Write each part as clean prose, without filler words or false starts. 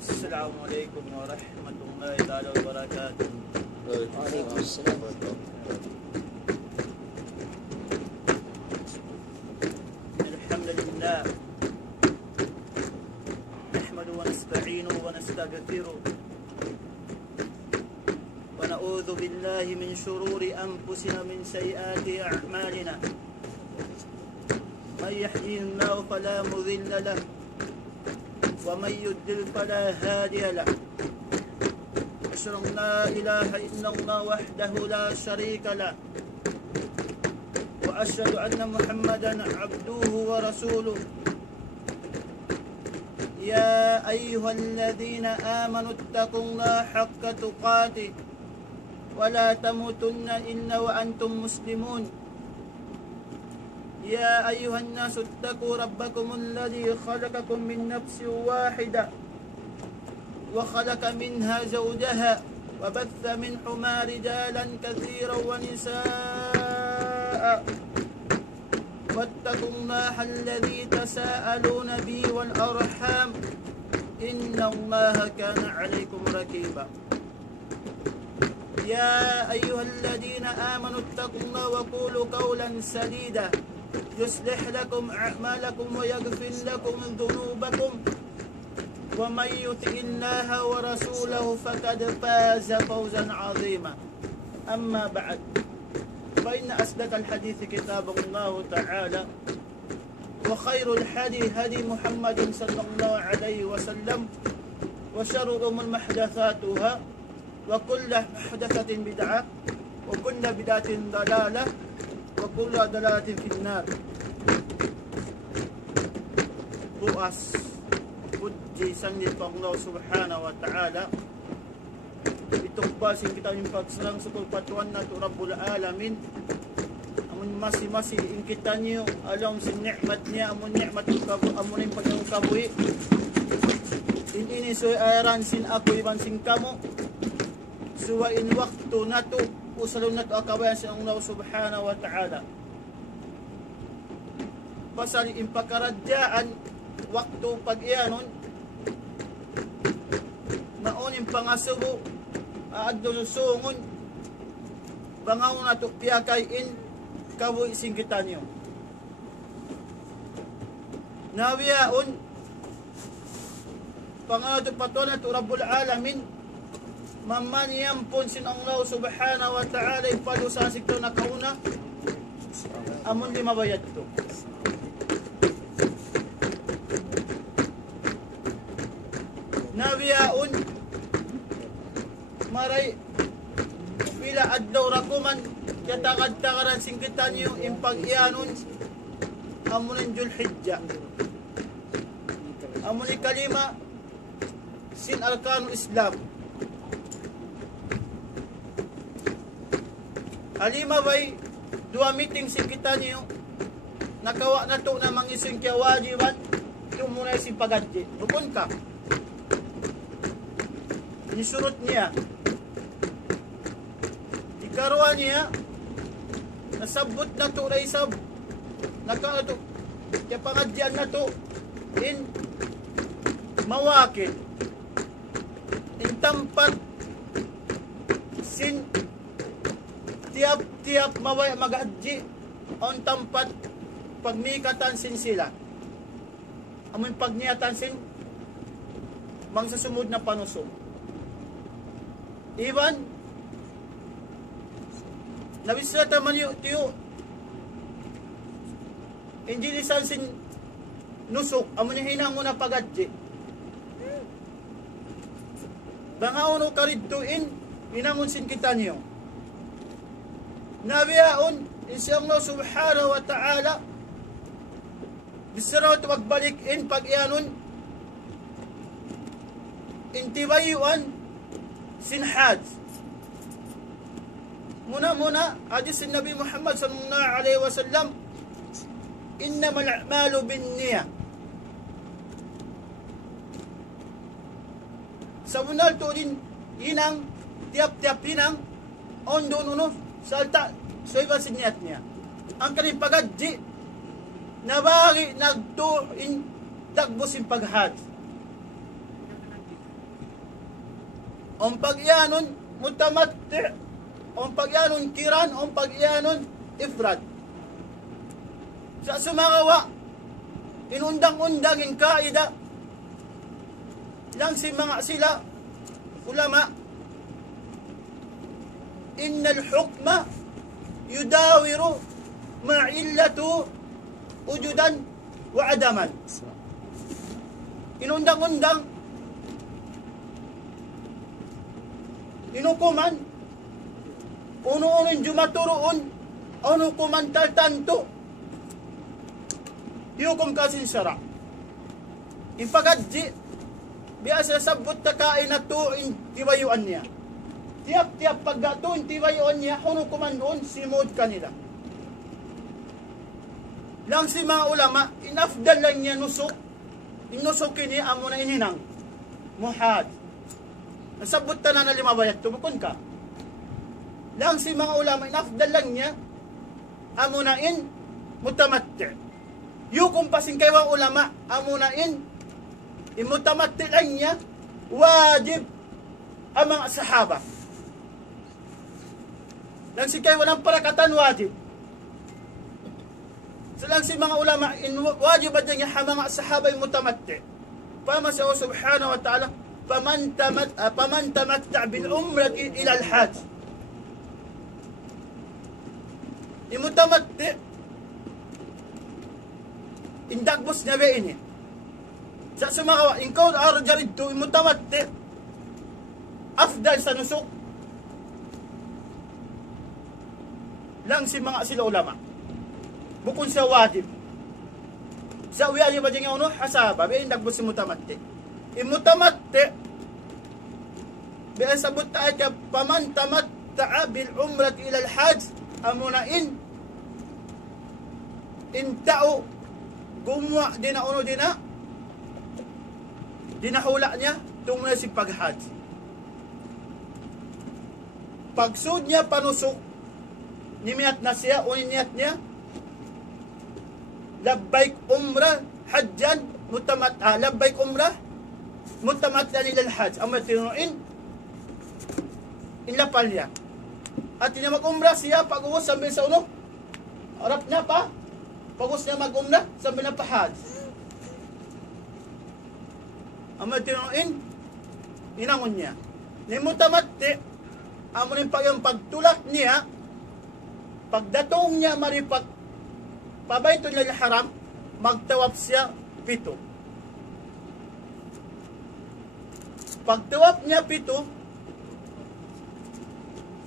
Assalamualaikum warahmatullahi taala wabarakatuh. Waalaikumsalam. Alhamdulillah. Nahmadu wa nasta'inu wa nastaghfiruh. Wa na'udzu billahi min shururi anfusina min sayyiati a'malina. May yahdihillahu fala mudilla lahu ومن يضلل فلا هادي له أشهد أن لا إله إلا الله وحده لا شريك له وأشهد أن محمدا عبده ورسوله يا أيها الذين آمنوا اتقوا الله حق تقاته ولا تموتن إلا وأنتم مسلمون يا أيها الناس اتقوا ربكم الذي خلقكم من نفس واحدة وخلق منها زوجها وبث منهما رجالا كثيرا ونساء واتقوا الله الذي تساءلون به والأرحام إن الله كان عليكم رقيبا يا أيها الذين آمنوا اتقوا الله وقولوا قولا سديدا يصلح لكم أعمالكم ويغفر لكم ذنوبكم ومن يطع الله ورسوله فقد فاز فوزا عظيما أما بعد فإن أصدق الحديث كتاب الله تعالى وخير الهدي هدي محمد صلى الله عليه وسلم وشر الأمور محدثاتها وكل محدثة بدعة وكل بدعة ضلالة وكل ضلالة في النار. Puas puji sanggit pa Allah subhanahu wa ta'ala. Itong pasing kita yung pagsalang sa pagpatuan na ito Rabbul Alamin. Amun masi-masi in kita niyo alam si ni'mat niya, amun ni'mat amun yung pagkabuhi. Ini so'y ayaran sin ako iban sin kamo. Suwain waktu na ito usalun na ito akabayan si Allah subhanahu wa ta'ala. Pasal impakaradyaan waktu pag-iyanon maunin pangasubo aaddo susungon bangaw na ito piyakayin kawoy singkitan nyo nawiyaon pangaw ito pato na ito Rabbul Alamin mamaniyam pon sin Allah subhanahu wa ta'ala ipalusasik ito na kauna amon di mabayad ito nawiyaon maray pila adlaw rakuman katagad-tagaran singkitan nyo impag-iyanon amunin Julhijja amunin kalima sin arkanul Islam halima bay dua meeting singkitan nyo nakawa na to na mangising kya wajiban ito muna yung pagadji rukun ka inisurot niya ikaruan niya nasabot na to na isab naka to kaya pangadyan na to in mawakil in tampat sin tiap maway magadji on tampat pagmikatan sin sila amun pagniyatan sin mangsasumud na panusong Iban nabisata man yu tiyo injilisan sin nusok amon hinang mo na pagadji bangaon o karidtuin hinangon sin kita niyo nabiyaon insyaallah subhanahu wa ta'ala bisaraw magbalik in pag-iyanon intibayuan sin hajj muna hadis sin Nabi Muhammad sallallahu alaihi wasallam innamal a'malu binniyah sa bunal to din inang tiap-tiap inang on doon uno salta so iba sinyat niya ang kaning pagadji nabagi nagto in dagbos in paghad on pagyanon mutamatti on pagyanon kiran on pagyanon ifrad sa sumagawa inundang-undang yung kaida lang si mga sila ulama innal hukma yudawiru ma'illatu wujudan wa adaman inundang-undang inukuman uno-uno yung jumaturoon uno kumantal tanto yukum kasin syara ipagadji biasa sabot ta kain na tuin tibayuan niya tiap-tiap paggatun tibayuan niya uno kumandoon simod kanila lang si mga ulama inafdal lang niya nusok inusok kini amo na ininang muhad nasabot ta na lima bayat tumukon ka lang si mga ulama inafdal lang niya amo na in mutamatti yukum pasing kaywang ulama amunain imutamatti lang niya wajib ang mga sahaba lang si kaywang ng parakatan wajib so lang si mga ulama wajib at niya ang mga sahaba imutamatti pamasaw subhanahu wa ta'ala paman tamatta bil umrati ila al hajj imutamatti indagbos niya ba ini sa sumakawa inkaw arjarid to imutamatti afdal sa nusuk lang si mga sila ulama bukod sa wajib sa uyan niya ba dyan yung hasaba ba indagbos si imutamatti ba sabot tayo ka paman tamatta'a bil umrat ila al hajj amunain intao gumawa din na uno din na dinahula niya tungo na si paghad pagsud niya panusok nimiyat na siya uniniyat niya labbaik umrah hajjan labbaik umrah mutamattan ila al-hajj amma tinuin inlapal niya at niya mag-umrah siya pag-uwas sambil sa uno harap na pa pagos niya mag-umrah sambil na pahad amma tinuin inangon niya ni mutamatti amo ning pagtulak niya pagdatong niya maripak pabayton lil haram magtawaf siya 7 pagtawaf niya 7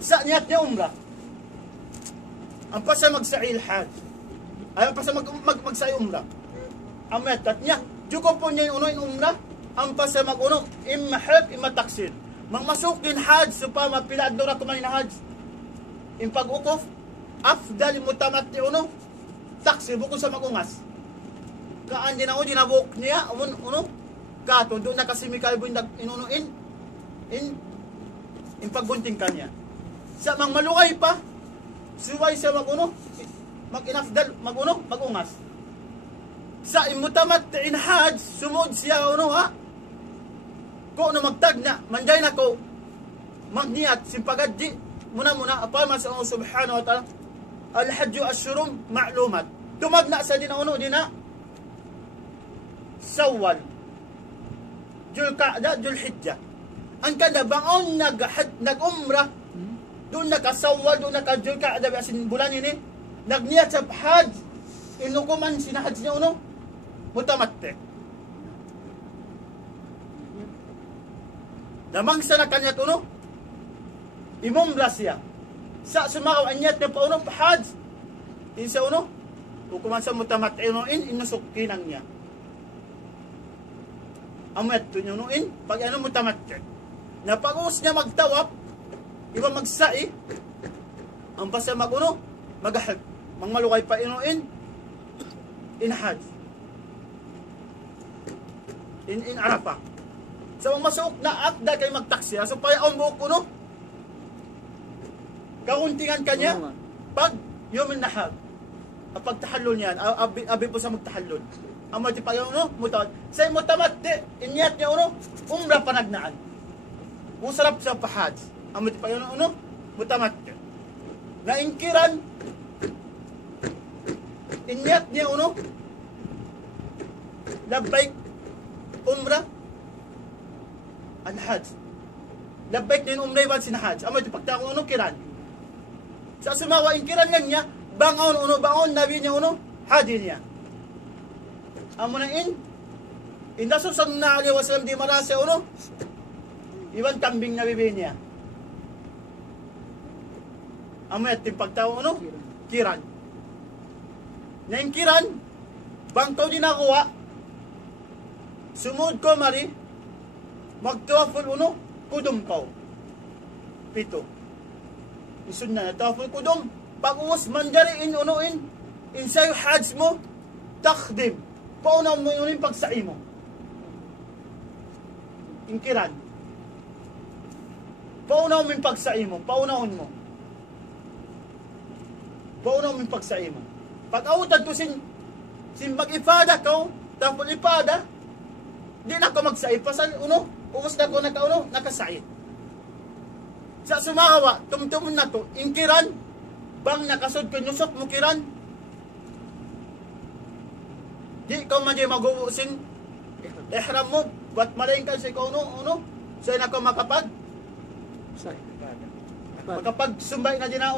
sa niyat niya umrah ang pasa magsa'il hajj ay pasa magsa'il umrah ang metat niya juko po niya yung uno yung umrah ang pasa mag-uno imahab imataksir magmasok din hajj supa mapilad dora kumain na hajj in pag-ukuf afdal mutamatti uno taksir bukod sa magungas kaan din ako dinabok niya uno kato doon na kasi mikal buin inunuin in pagbunting kanya sa mang malukay pa suway sa mag-uno mag-inafdal mag-uno magungas sa imutamat in hajj sumod siya uno ha ko no magtag na manday na ko magniyat simpagadji muna apa mas Allah subhanahu wa ta'ala al-hajju ashhurum ma'lumat tumagna sa din uno dina Sawal Julqa'da Julhijjah ang kada bangon nag-umrah doon nakasawal doon naka-Julqa'da asin bulan ini nagniyat sa hajj inukuman sinahajj niya uno mutamatti damang sa nakanyat uno imumrah siya sa sumakaw anyat na pa uno hajj insa uno hukuman sa mutamatti uno inusukinang niya amet to nyo nuin pag ano mutamatti na pag-us niya magtawap iba magsai ang pasa mag-uno magahag mangmalukay pa inuin in hajj in Arafah Sa mga masuok na akda kay magtaksiya, so paya ang buhok ko, no? Kauntingan kanya, pag yumin nahag, pag tahallul niyan, abi po sa magtahallul. Ang mga tipag, no? Mutawad. Sa mutamat, inyat niya, no? Umra panagnaan. Usarap sa pahad. Ang mga tipag, no? Mutamat. Naingkiran, inyat niya, no? Labbaik, umra, al-hajj. Labbaik na yung umra iban sinahajj. Ang mga tipag, ano kiran? Sa sumawa, inkiran nga niya, bangon, nabi niya, haji niya. Amo na inasusan na aliwa wasallam di marasa, iwan kambing na bibi niya. Amo at timpagtao, kiran. Na kiran, bangkaw din nakuha, sumud ko mari, magtuwaful, kudum kaw. Pito. Isun na natawaful kudum, pag-uwas mandari insayo hajj mo, takdim, paunaw mo yung pagsai mo. Inkiran. Paunaw mo yung pagsai mo, paunahon mo. Paunaw mo yung pagsai mo. Pag-awutad ko sin mag-ifada ko, tapos ifada, di na ako magsai, pasal uwas na ko nakasait. Sa sumahawa, tumtumon na to, inkiran, bang nakasod ko nusot mo kiran, di ka man di mag-uusin, ihram mo, ba't malayin ka sa ikaw, so yun ako makapag-sumbay na di na,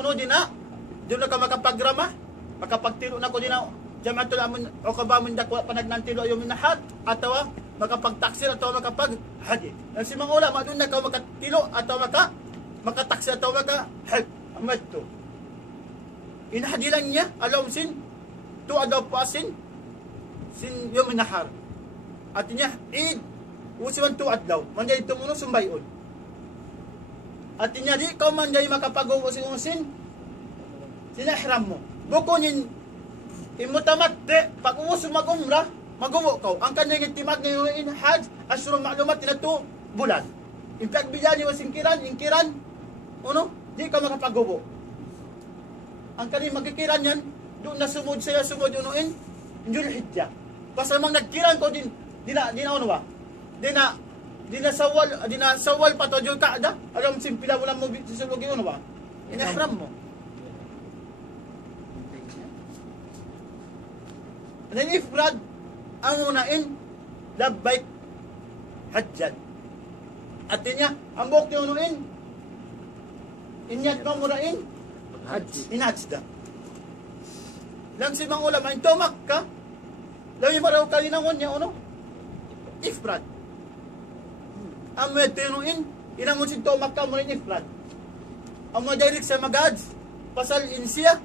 doon na ka makapag-rama, makapagtilo na ko di na, jamatul amun, o kabamon dakwa panagnantilo ayaw minahat, atawa, makapag-taksir, atawa makapag-hadi. Ang simang ulama, doon na ka makatilo, atawa makataksi atau maka-hajj. Amat to. Inahadilan niya, alam tu ada pasin, yom nahar. Artinya, Eid, usiwan tu adlaw. Manjay ito muna sumbayon. Artinya, di kau manjay makapagawa sin sinahram mo. Bukunin, imutamat, pag-uwas mag-umrah, magawa kau. Ang kanyang timag ngayon hajj, asyurong maklumat na to, bulan. Impagbiyan niyo inkiran, di ka makapagawa. Ang kanyang magikiran yan, doon na sumud, Dhul Hijjah. Basta mang nagkiran ko din, di na sawal pa to Dhul Qa'dah, alam simpila wala mo susulog yun, inahram mo. Then ifrad, ang unain, labbaik, hajjan. At niya, ang buhok niya unuin, inyat mo murain, inhajda. Lang si mga ulama, ito Makkah, lagi maraw kalinangon niya, ifrad. Ang mga tinuin, inangon si ito Makkah mo rin ifrad. Ang mga direct sa Magad, pasal insiya,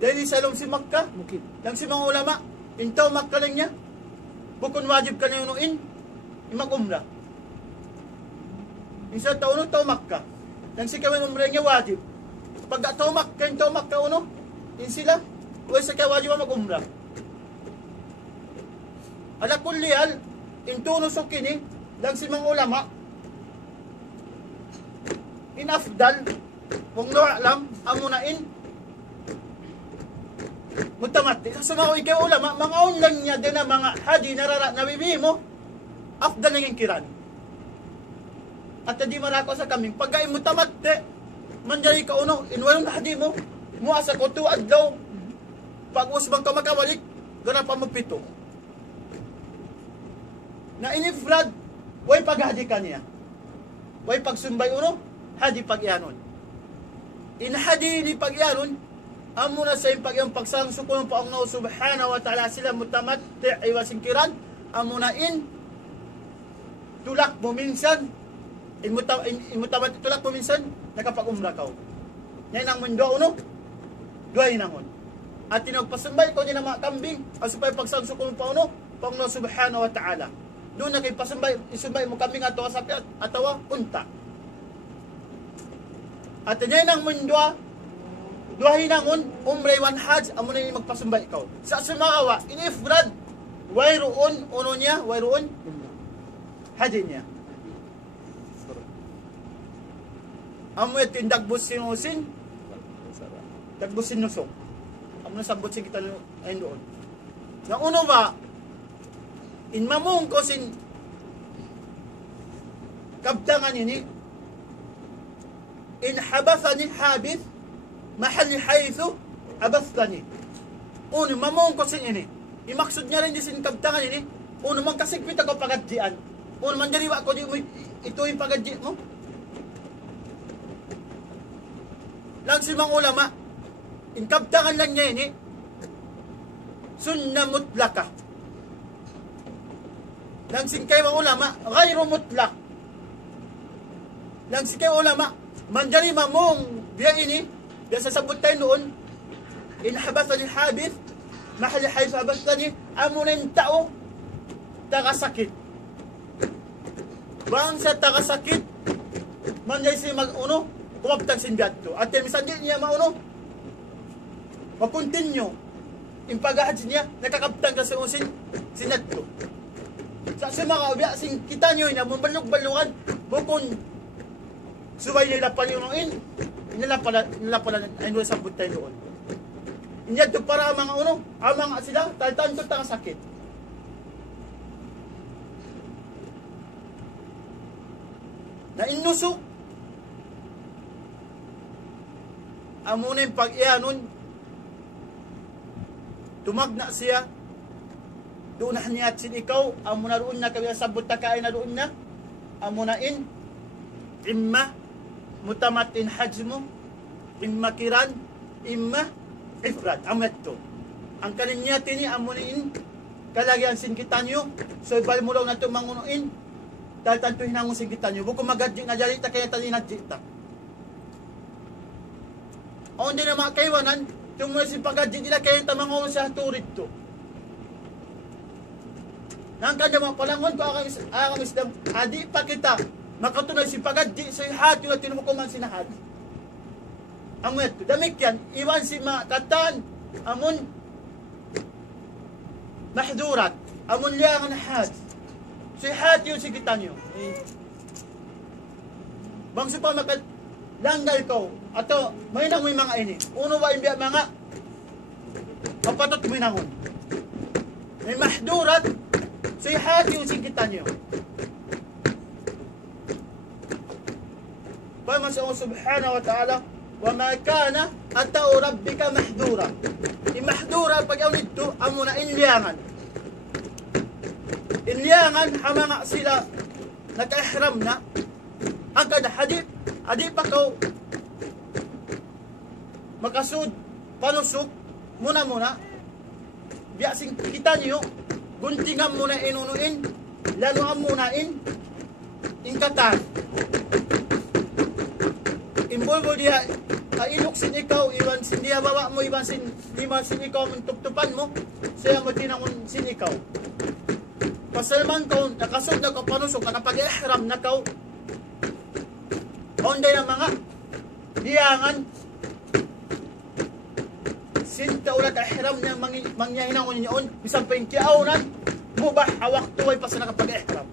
dahil sa ilong si Makkah, lang si mga ulama, ito Makkah lang niya, bukun wajib ka na unuin, imag-umrah. Minsan taon Makkah. Nang si kawin umrah niya wajib. Pag Makkah in sila, huwag sa kawajib mag-umrah. Ala kulli hal, intuno so kini, lang si mga ulama, inafdal, kung no alam, amunain, mutamati. Sa mga ikaw ulama, mga unlang niya din na mga haji na bibi mo, afdal ng kiran. At di marako sa kaming pagkain mo tamate, manjari ka inwalong na hadi mo, muasa ko tuad daw, pag-usbang ka makawalik, gana pa mo pito. Na inifrad, way paghadi ka niya. Way pagsumbay hadi pag-ianon. Inhadi ni pag-ianon, amo na sa yung pagsangsuko ng Paangnaw subhanahu wa ta'ala sila mutamati iwasin kiran, amo na tulak mo minsan, imutamat tulak mo minsan, nakapag-umrah ka. Yan ang mundo, duha hinangon. At tinagpasumbay ko din ang mga kambing, asupay pagsangsuko ng Paangnaw subhanahu wa ta'ala. Doon na kayo isumbay mo kambing atawa sapiat, atawa unta. At yan ang mundo, duha hinangon, umray one hajj, amo na yung magpasumbay ikaw. Sa sumawa, inifrad, wayroon uno niya, wayroon hadin niya. Amo ito yung dagbos sinusin, dagbos sinusok. Amo na sabot si kita ayun doon. Na uno ba, inmamong ko sin kabdangan ini, in habathani habith, mahali haythu abathani. Uno, mamong ko sin ini. Imaksud niya rin di sin kabdangan ini, uno man kasigpit ako pagadjian. Uno man diriwa ko di mo, ito yung pagadji mo. Lang si mga ulama, in kabdangan lang niya ini, sunna mutlaka. Lang sin kayo mga ulama, ghayro mutlak. Lang si kayo ulama, manjari mamong biya ini, biya sasabot tayo noon, in habathani habith, mahali haythu habathani, amunin tao, tagasakit. Bang sa tagasakit, manjari si mag-uno, kumaptang sinbiat to. At misan di niya mauno, mapuntinyo, impagahad niya, nakakaptang ka sa usin, sinad to. Sa mga ubiya, sing kita nyo na, mabalog-balugan, bukon, subay nila paliunuin, nila pala ay doon sa butay doon. Inya to para mga uno, amang sila, taltan to tang sakit. Na inusok, amunin pag-ianon, tumagna siya, doon na niya sin ikaw, amo na roon na kaya sabot na kain na doon na, amo na in, imma, mutamatin hajmo, imma kiran, imma ifrad. Amet to. Ang kaninya tini amuniin kalagi ang singkitan nyo. So ibal mo lang na ito mangunuin. Dahil tantuhin ang singkitan nyo. Buko magadjik na dyan kaya talinadjik ta. O hindi na mga kaiwanan, tumuloy si pagadjik nila kaya tamangungon sa turid to. Nang kanya mga palangon ko akang islam, adi pa kita makatunay si pagadji sa hati na tinuhukuman sinahad. Amet ko, damik yan, iwan si makatan, amun mahdurat, amun liyangan had. Si hati yung sigitan nyo. Bangso pa makat, langgal ko, ato, may nangoy mga ini. Uno ba imbiya mga, kapatot mo nangon. May mahdurat, si hati yung sigitan nyo. Pamasaw subhanahu wa ta'ala, wa ma kana atau rabbika mahdura. Imahdura pag yaw nito amo na inliangan. Inliangan hamanga sila naka-ihram na. Agad adi pa ko makasud panusok muna biya sing kita niyo guntingan muna inunuin lalo ang munain ingkatan. Imbulbo dia ilok sin ikaw, iwan sin dia bawa mo, iwan sin ikaw mentuptupan mo, saya mo tinangon sin ikaw. Pasalman ko, nakasod na ka panusok, ka napag-ihram na ka, onday na mga diyangan, sinta ulat ihram niya mangyahinangon niyon, bisang pa yung kiaunan, mubah hawak tuway pa sa nakapag-ihram.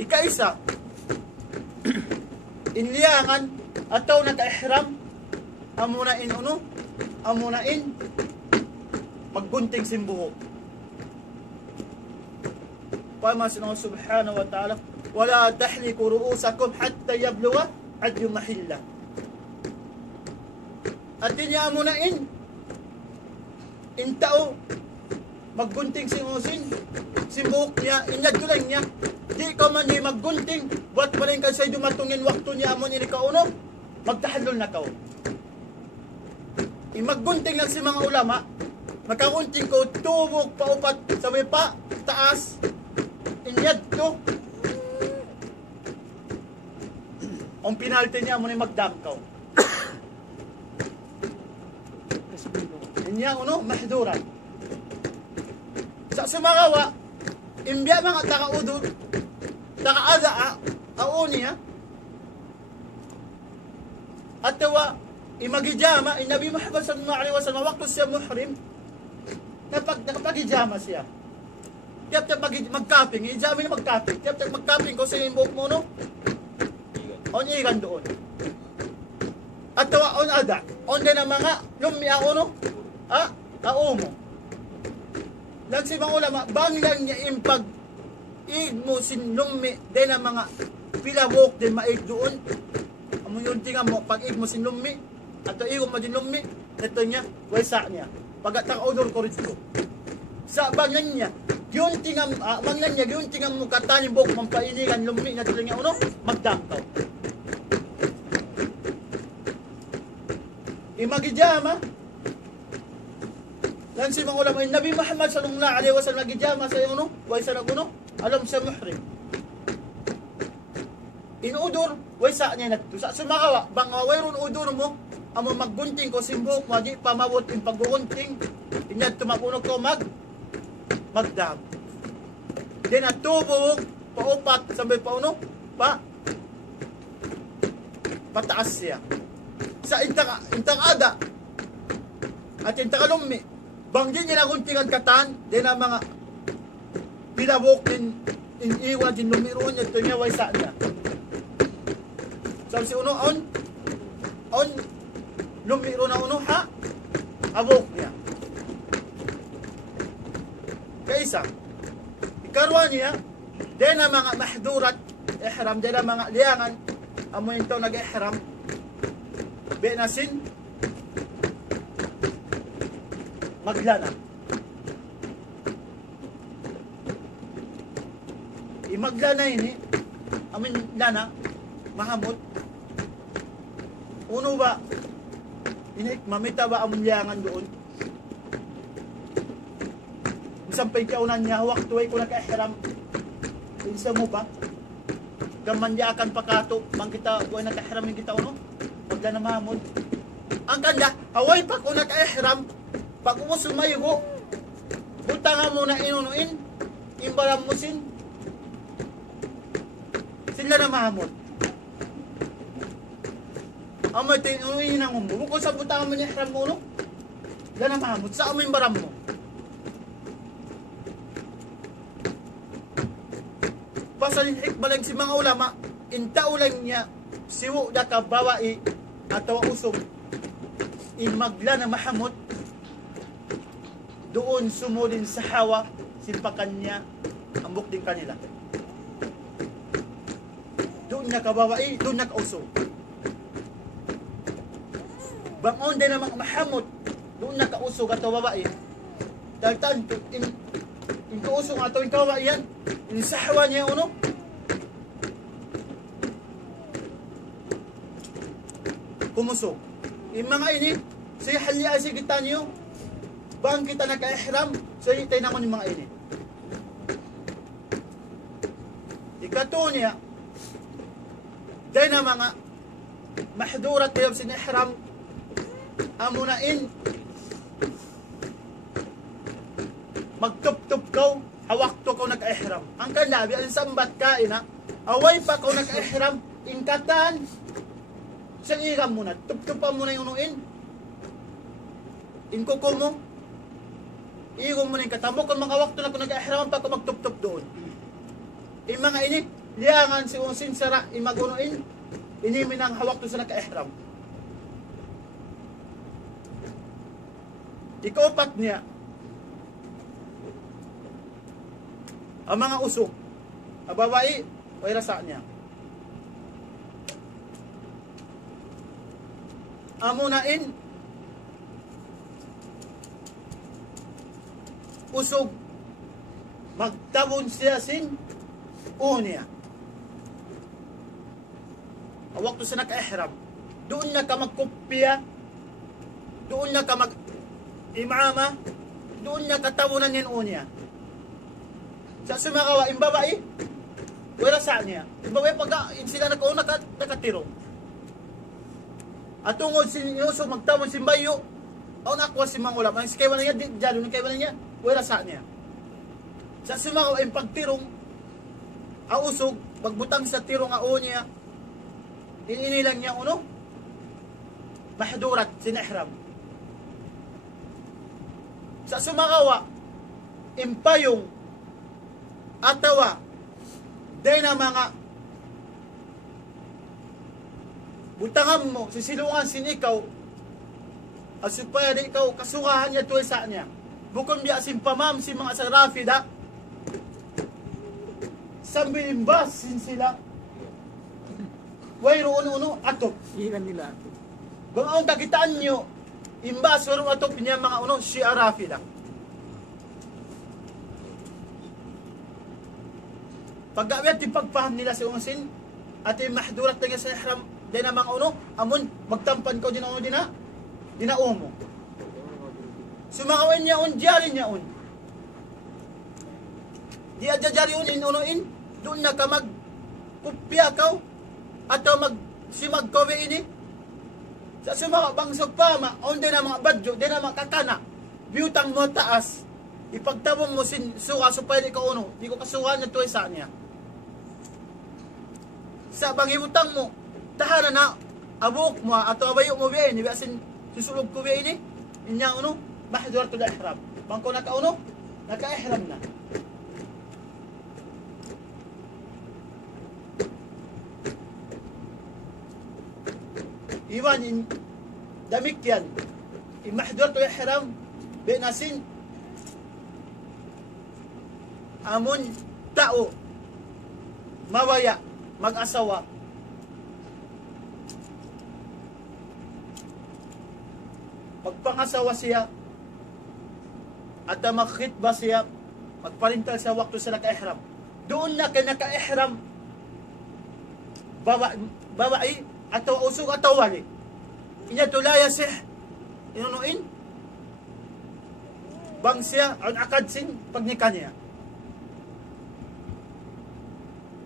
Ika-isa, inliangan atau naka-ihram, amunain maggunting simbuho. Pamasin subhanahu wa ta'ala, wala tahliku ru'usakum hatta yabluwa adyu mahilla. At niya amunain, intao, maggunting simbuhok niya, inyad niya, di ka man niya maggunting, buat pa rin kasi dumatungin waktu niya amon ini kauno, magtahalol na kao. Maggunting lang si mga ulama, makagunting ko, tubok pa upat, sabi pa, taas, inyad to. Ang penalty niya amon ay magdamkaw. Inya mahduran. Sa sumagawa, imbya mga taka-udog, taka-ada, auni ha, atawa, imagijama, Nabi Muhammad sallallahu alaihi wasallam, waktu siya muhrim, nakapagijama siya. Tiap-tiap magkaping, ijama niya magkaping. Tiap-tiap magkaping, kung sa'yo yung buhok mo, no? On ikan doon. At tawa on ada, on din ang mga lumia no? Mo. Lang si mga ulama, banglang niya impag ig mo sin lumi din ang mga pilawok din maig doon. Among yung tinga mo, pag ig mo sin lumi, at ig mo din lumi, ito niya, waysa niya. Pagkatang-odor ko rin ko. Sa banglan niya, yung tingam, banglan niya, yung tingam mo katanin bok, mampainigan, lumi na tuloy niya, ano? Magdangkaw. Imagijama, lang si mga ulama, Nabi Muhammad sallallahu alaihi wasallam, magijama sa iyo, no? Waysa na kuno, alam sa muhrim. Inudor, waysa niya na, sa sumakawa, bang wayron udor mo, amo maggunting ko simbok, wadi pamawot in paggunting, inyad tumakunog ko magdam. Then at tubo, paupat, sabay pa uno, pataas siya. Sa intang-ada, at intang-alumi, banggin niya na guntingan katan, din ang mga pinabok din, iniwan din lumiroon niya, ito niya waysa niya. Sabi si uno, on, lumiro na uno, abok niya. Kaisa, ikarwa niya, din ang mga mahdurat, ihram, din ang mga liyangan, amo yung ito nag-ihram, benasin, maglana. Imaglana ini, amin lana, mahamot. Uno ba, mamita ba among liyangan doon? Sampay kaunan niya, hawak tuway ko naka-ihram. Insa mo ba? Gamandyakan pakato, mang kita, huwag naka-ihramin kita, ano? Huwag na mahamod. Ang kanda, away pa ko naka-ihram, pag umusumayo, butangan mo na inunuin, imbaram mo sila na mahamod. Ang may tinuin ng umo, kung sa butangan mo niya ihram mo, no? Sila na mahamod, sa amo imbaram mo. Pasalin hikbalang si mga ulama, intaulang niya, siwo na kabawai, atawa usog, imagla na mahamot, doon sumulin sa hawa, simpakan niya, ambok din kanila. Doon na kabawai, doon na kausog. Bangon din namang mahamot, doon na kausog at babae. Dagtan, in kausog ato in kawa yan, in sahwa niya uno. Kumusog. Yung mga ini, say halya si kita niyo, bang kita naka-ihram, so itay naman yung mga ini. Ikato niya, dahil na mga mahdurat tayo sinihram, amunain, magtup-tup ko, hawak to ko nag-ihram. Ang kalabi, ang sambat ka, away pa ko nag-ihram, ingkatan, sa iram mo na, tup-tupan mo na yung unuin, inkuko mo, irom mo na yung katamo, kung makawak to na ko nag-ihram, pa ko magtup-tup doon. Yung mga ini, liyangan si Unsin Sara, imagunuin, inimin ang hawak to sa nag-ihram. Ikopat niya, ang mga usok, ang babae, ay rasa niya. Amunain, usog, magtabon siya sin unya. Awak to sa naka-ihram, doon na ka magkopya, doon na ka mag-imama, doon na katabunan yan unya. Sa sumakawa, yung babae, wala sa niya. Yung babae, pagka sila nakauna, nakatiro. At tungod sinuso, magtamon simbayo, o nakwa si mga ulam. Ang sikaiwan na niya, dyan, yung kaiwan na niya, wala sa niya. Sa sumakawa, yung pagtirong, ausog, pagbutang sa tirong ao niya, inilang niya uno, mahdurat sinihram. Sa sumakawa impayong atawa day na mga butangan mo sisilungan sinikaw at supaya di ikaw kasukahan niya tuway sa niya bukon biya simpamam si mga sarafida sambilimbas sin sila way roon uno atop Ilan nila. kung ang kakitaan nyo imbas roon atop niya mga uno si arafida pagkawit yung pagpaham nila sa unsin at yung mahdurat na sa ihram din na mga uno amon magtampan ko din ako din na dinaumo sumakawin niya un diyari niya un di adjari un inunuin doon na ka magpupya kaw atau magsimag kowe ini sa sumaka bang sugpama on din na mga badyo din na mga kakana biyutang mo taas ipagtabong mo sin suka supaya di ka uno di ko kasuhan na tuwa sa niya sa bangibutang mo tahanan na abuk mo atau abayo mo biya ini biasin susulog ko biya ini inya uno mahduratul ihram bangko naka uno naka ihram na iwan in damikyan mahduratul ihram binasin amon tao mawaya mag-asawa magpangasawa siya at makhitba siya magparintal sa wakto sa naka-ihram doon na kay naka-ihram babae atau usog atau wali inya tulaya siya inunuin bang siya ang akad sin pagnika niya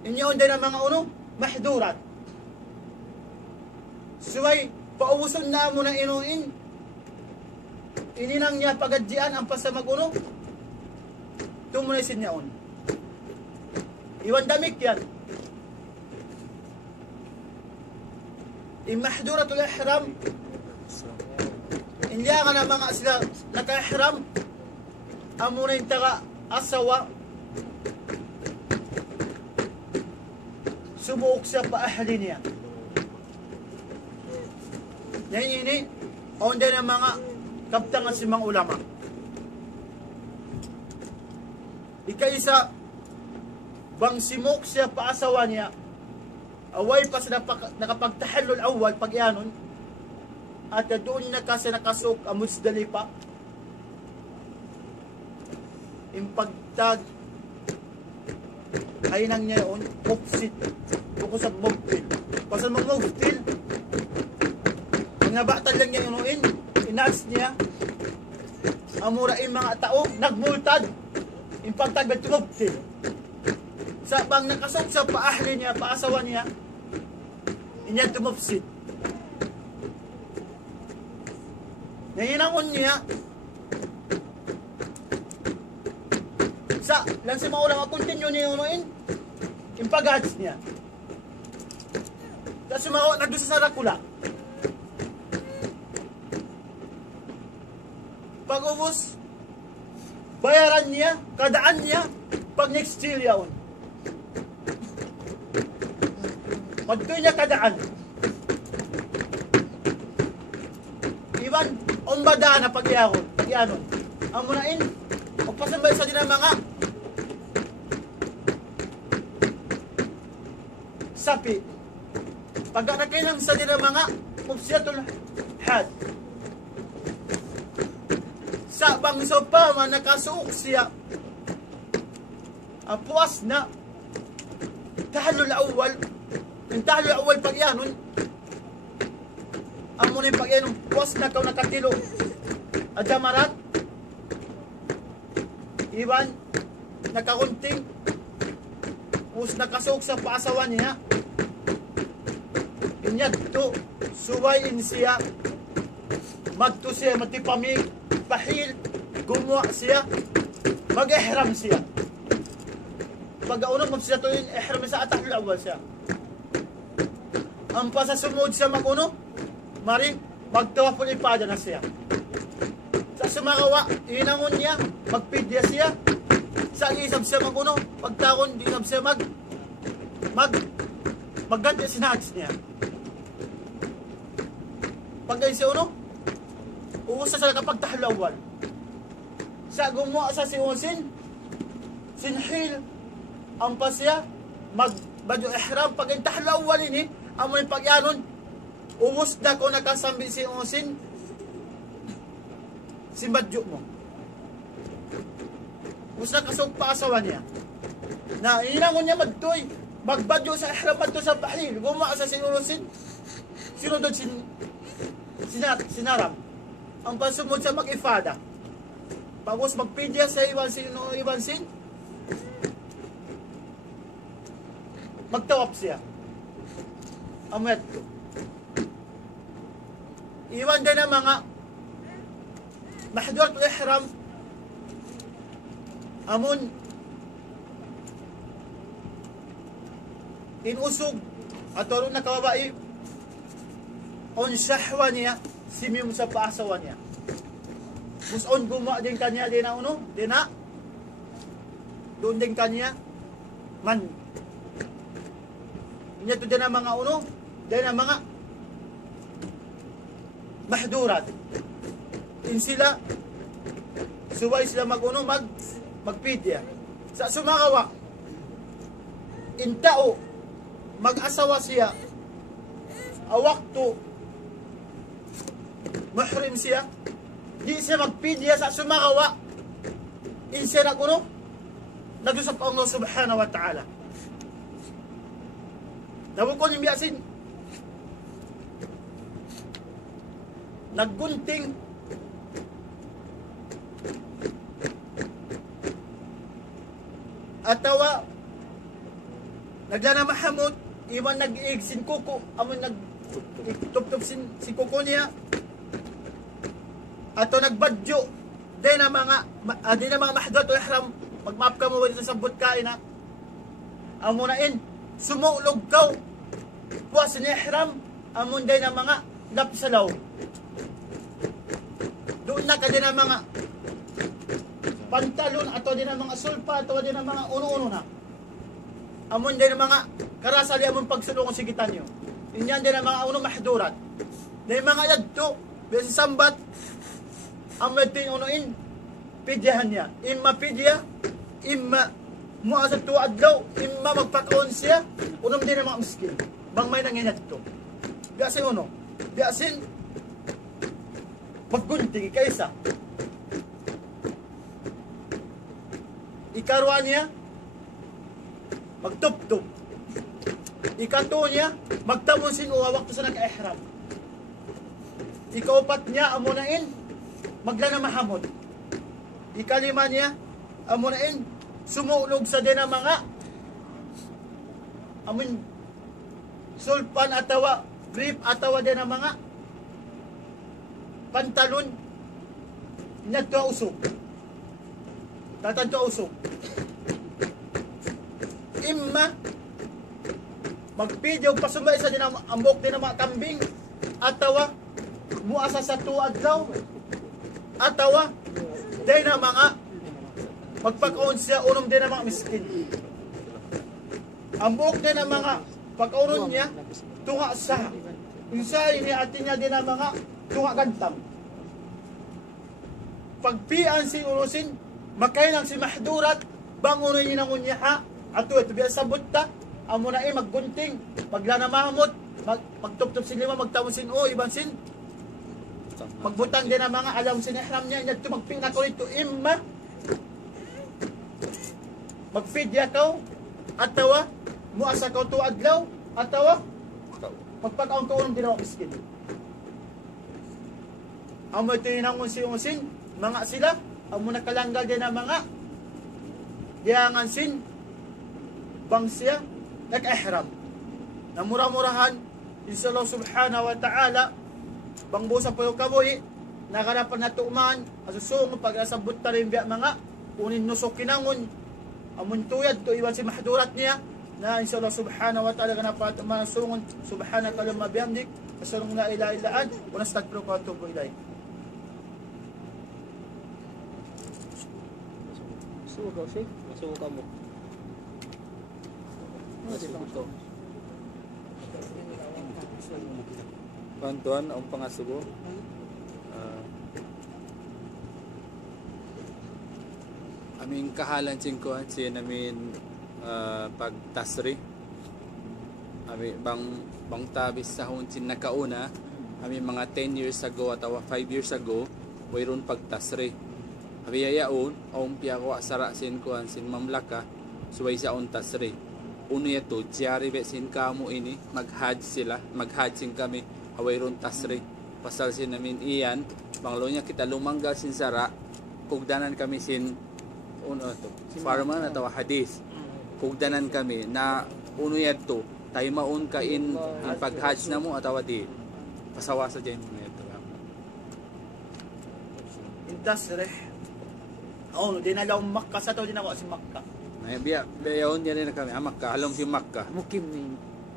inyo din ang mga uno mahdurat suway pauson na mo na inuin ininang niya pagadjian ang pasamaguno tumulisin niya on iwan damik yan imahduratul ihram inliya ka na mga sila naka-ihram amunin taga asawa sumuok siya pa ahli niya yan ini on din ang mga kaptangan si mga ulama ikaisa bang simok siya pa asawa niya away pa sa nakapagtahallul awal pag yanon at doon na kasi nakasok ang Muzdalifa impagtag ay nang niya yun mufsit buko sa muftil pasal mga muftil mga batan lang niya yun inaas niya amurain mga tao nagmultad impagtag at muftil sa bang nakasok sa paahli niya paasawa niya inya tumufsit nahinangon niya sa lang si maulang continue niya unuin impagats niya tapos sumawa nagdusa sa rakula pag ubos bayaran niya kadaan niya pag next year yaon magdoy niya kadaan iban umbada na pagyanon ang munain o pasambay sa din mga sapi pagkakakinang sa din mga mufsiyatul had sa bang sopama nakasuok siya ang puwas na tahallul awal yung tahallul awal pagyanon ang muna yung pagyanon puwas na kaw nakatilo at jamarat iban nakakunting us nakasuok sa paasawa niya inyad to suwayin siya magto siya matipamig pahil gumawa siya mag-ihram siya pag-aunang siya to yung ihram sa atahul awal siya ang pasasunod siya mag-uno maring magtawaful ipada na siya. Sa sumakawa, inangon niya, magpidya siya. Sa isab siya maguno, pagtakon, di isab siya magganti sinats niya. Pagkain siya uno, uusa sa kapagtahlawan. Sa gumawa sa si Usin, sinhil, ang pasya, magbadyo ihram, pagkain tahlawan ini, amoy pagyanon, umus na ko nakasambi si Usin, simbadyo mo. Umus na kasugpa asawa niya. Na inangon niya magtoy, magbadyo sa ihram madto sa bahil, gumawa sa si Usin, sinunod sinaram. Ang pasumod sa mag-ifada. Pagos magpidya sa iwansin, magtawap siya. Amet ko. Iwan din ang mga mahdurat ihram amon inusog at toro na kababae on sahwa niya simim sa paasawa niya. Muson gumawa din kanya din na uno, din na doon din kanya man. Inya to din na mga uno, din na mga mahdurat. In sila suway sila maguno magpidya. Sa sumakawa intao mag-asawa siya awakto mahrim siya, di siya magpidya sa sumakawa, in siya naguno, nag-usap ang Allah subhanahu wa ta'ala. Nabukon yung biyasin, naggunting, atawa, naglana mahamot, iwan nag-iig sin kuko, amon nag-tup-tup sin kuko niya, ato nagbadyo din na mga mahdurat o ihram, magmap ka mo dito sa butkain na amunain sumulog kaw puwas ni ihram amon din na mga napsalaw doon na ka din na mga pantalon ato din na mga sulpa ato din na mga uno-uno na amon din na mga karasali amon pagsulong sa gitan nyo inyan din na mga uno mahdurat na mga yadto besi sambat amatin unuin pidyahan niya imma pidya imma muasat tuadlaw imma magpakaon siya unom din ang mga miskin bang may nangyayat to biasin uno biasin maggunting kaysa ikarwa niya magtup-tup ikato niya magtamusin uwawak to sa nag-ihram ikaupat niya amunain maglana mahamod. Ikalima niya, amunain, sumulog sa din ang mga amun sulpan atawa, brief atawa din ang mga pantalon nagto usog. Tatanto usog. Imma magpidyo pasumay sa din ang ambok din ang mga kambing atawa muasa sa tuad daw atawa day na mga magpakaon siya unom din na mga miskin. Ang buok din na mga pagkauron niya tunga sa isa ini atin niya din na mga tunga gantam. Pagpian si urusin makailang si mahdurat banguno niya ng unya ha ato ito biya sabot ta amo na maggunting maglana mahamot magtuptop sin lima magtamusin o ibansin magbutang din ang mga alam sinihram niya nagto magpina ko ito imma magfidya ko atawa muasa ko to adlaw atawa magpakaon ko din ako miskin amo ito yung unsin mga sila amo nakalanggal din ang mga diangan sin bangsya nag-ihram na mura-murahan inshallah subhanahu wa ta'ala bangbusa po yung kaboy nakarapan na tuman asusung pag-asabot ta rin biya mga unin nusok kinangon amon tuyad to iwan si mahdurat niya na inshallah subhanahu wa ta'ala kanapat manasungon subhanaka lamma bihamdik Asyhadu an la ilaha illa anta wa nastaghfiruka wa atubu ilaik. Suka, Sheikh. Masuka mo. Masuka. Pantuan ang pangasugo. Aming kahalan singkuhan siya namin pagtasri. Ami bang tabis sa hunsin nakauna. Ami mga 10 years ago atau 5 years ago, mayroon pagtasri. Abi yayaon, piya ko sara sin kuan sin mamlaka, suway sa on tasri. Uno yato, tiyari be sin kamo ini, mag-hajj sila, mag-hajj sin kami, awayron tasri. Pasal sin namin iyan, banglo niya kita lumangga sin sara, kugdanan kami sin, farman atau hadis. Kugdanan kami na uno yato, tayo maun ka in pag-hajj na mo atau di. Pasawa sa dyan mo yato. Intasrih. Dinalaw Makkah sa to, dinawa si Makkah. Ay, biyaon niya rin na kami. Makkah, alam si Makkah. Mukim ni.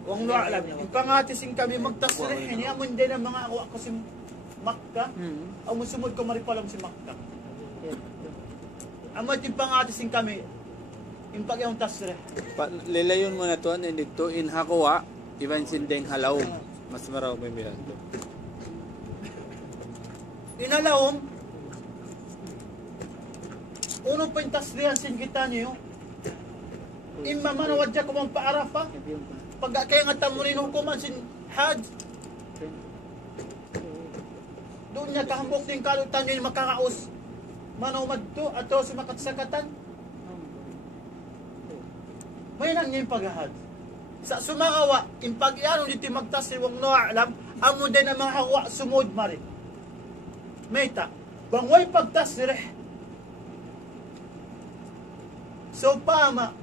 Wang lo alam. Yung pangatising kami magtasrih. Niya mo din ang mga ako si Makkah. Ang musumod ko maripalam si Makkah. Amo yung pangatising kami. Yung pag-yung tasrih. Lilayon mo na to, dito, in hakuwa, iban sindeng halaw. Mas maraw may bilan to. Inalawom, uno pa yung tasrihan sin kita niyo. Imma manawadya ko mong paarafa. Pag kaya nga tamunin hukuman sin hajj. Doon niya kahambok din kalutan niya yung makakaos. Manawad to ato sa makatsakatan. May nang yung paghahad. Sa sumakawa, yung pag-iano dito magtasri wang no alam, amo din ang mga hawa sumod marin. Mayta, bangway pagtasri. So pama,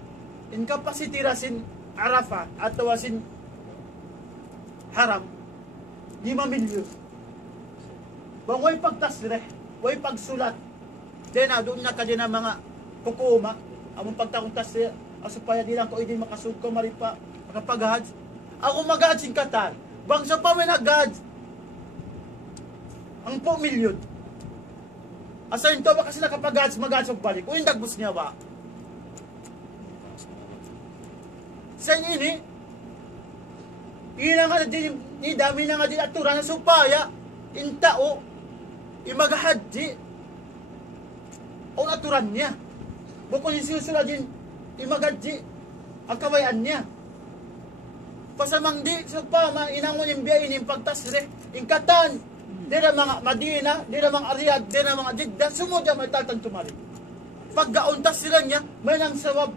in capacity rasin Arafah atau asin haram, 5 milyon. Bang way pagtasreh, way pagsulat, dena doon na ka din ang mga hukuma, among pagtakong tasreh, asupaya di lang ko hindi makasug ko maripa, makapag-hajj. Ako mag-hajj in Qatar, bang sa pa may nag-hajj, ang 4 milyon. Asa yun to ba kasi nakapag-hajj, mag-hajj balik, o yung dagbus niya ba? Sa ini, ina nga din, ni dami na nga din aturan na supaya, intao, imagahadji, o aturan niya. Bukod yung sinusula din, imagadji, ang kawayan niya. Pasamang di, supama, inangon yung biyain yung pagtasre, yung katan, di na mga Madina, di na mga Riyadh, di na mga Jeddah, sumudya may tatang tumari. Pagkauntas sila niya, may nang sawab,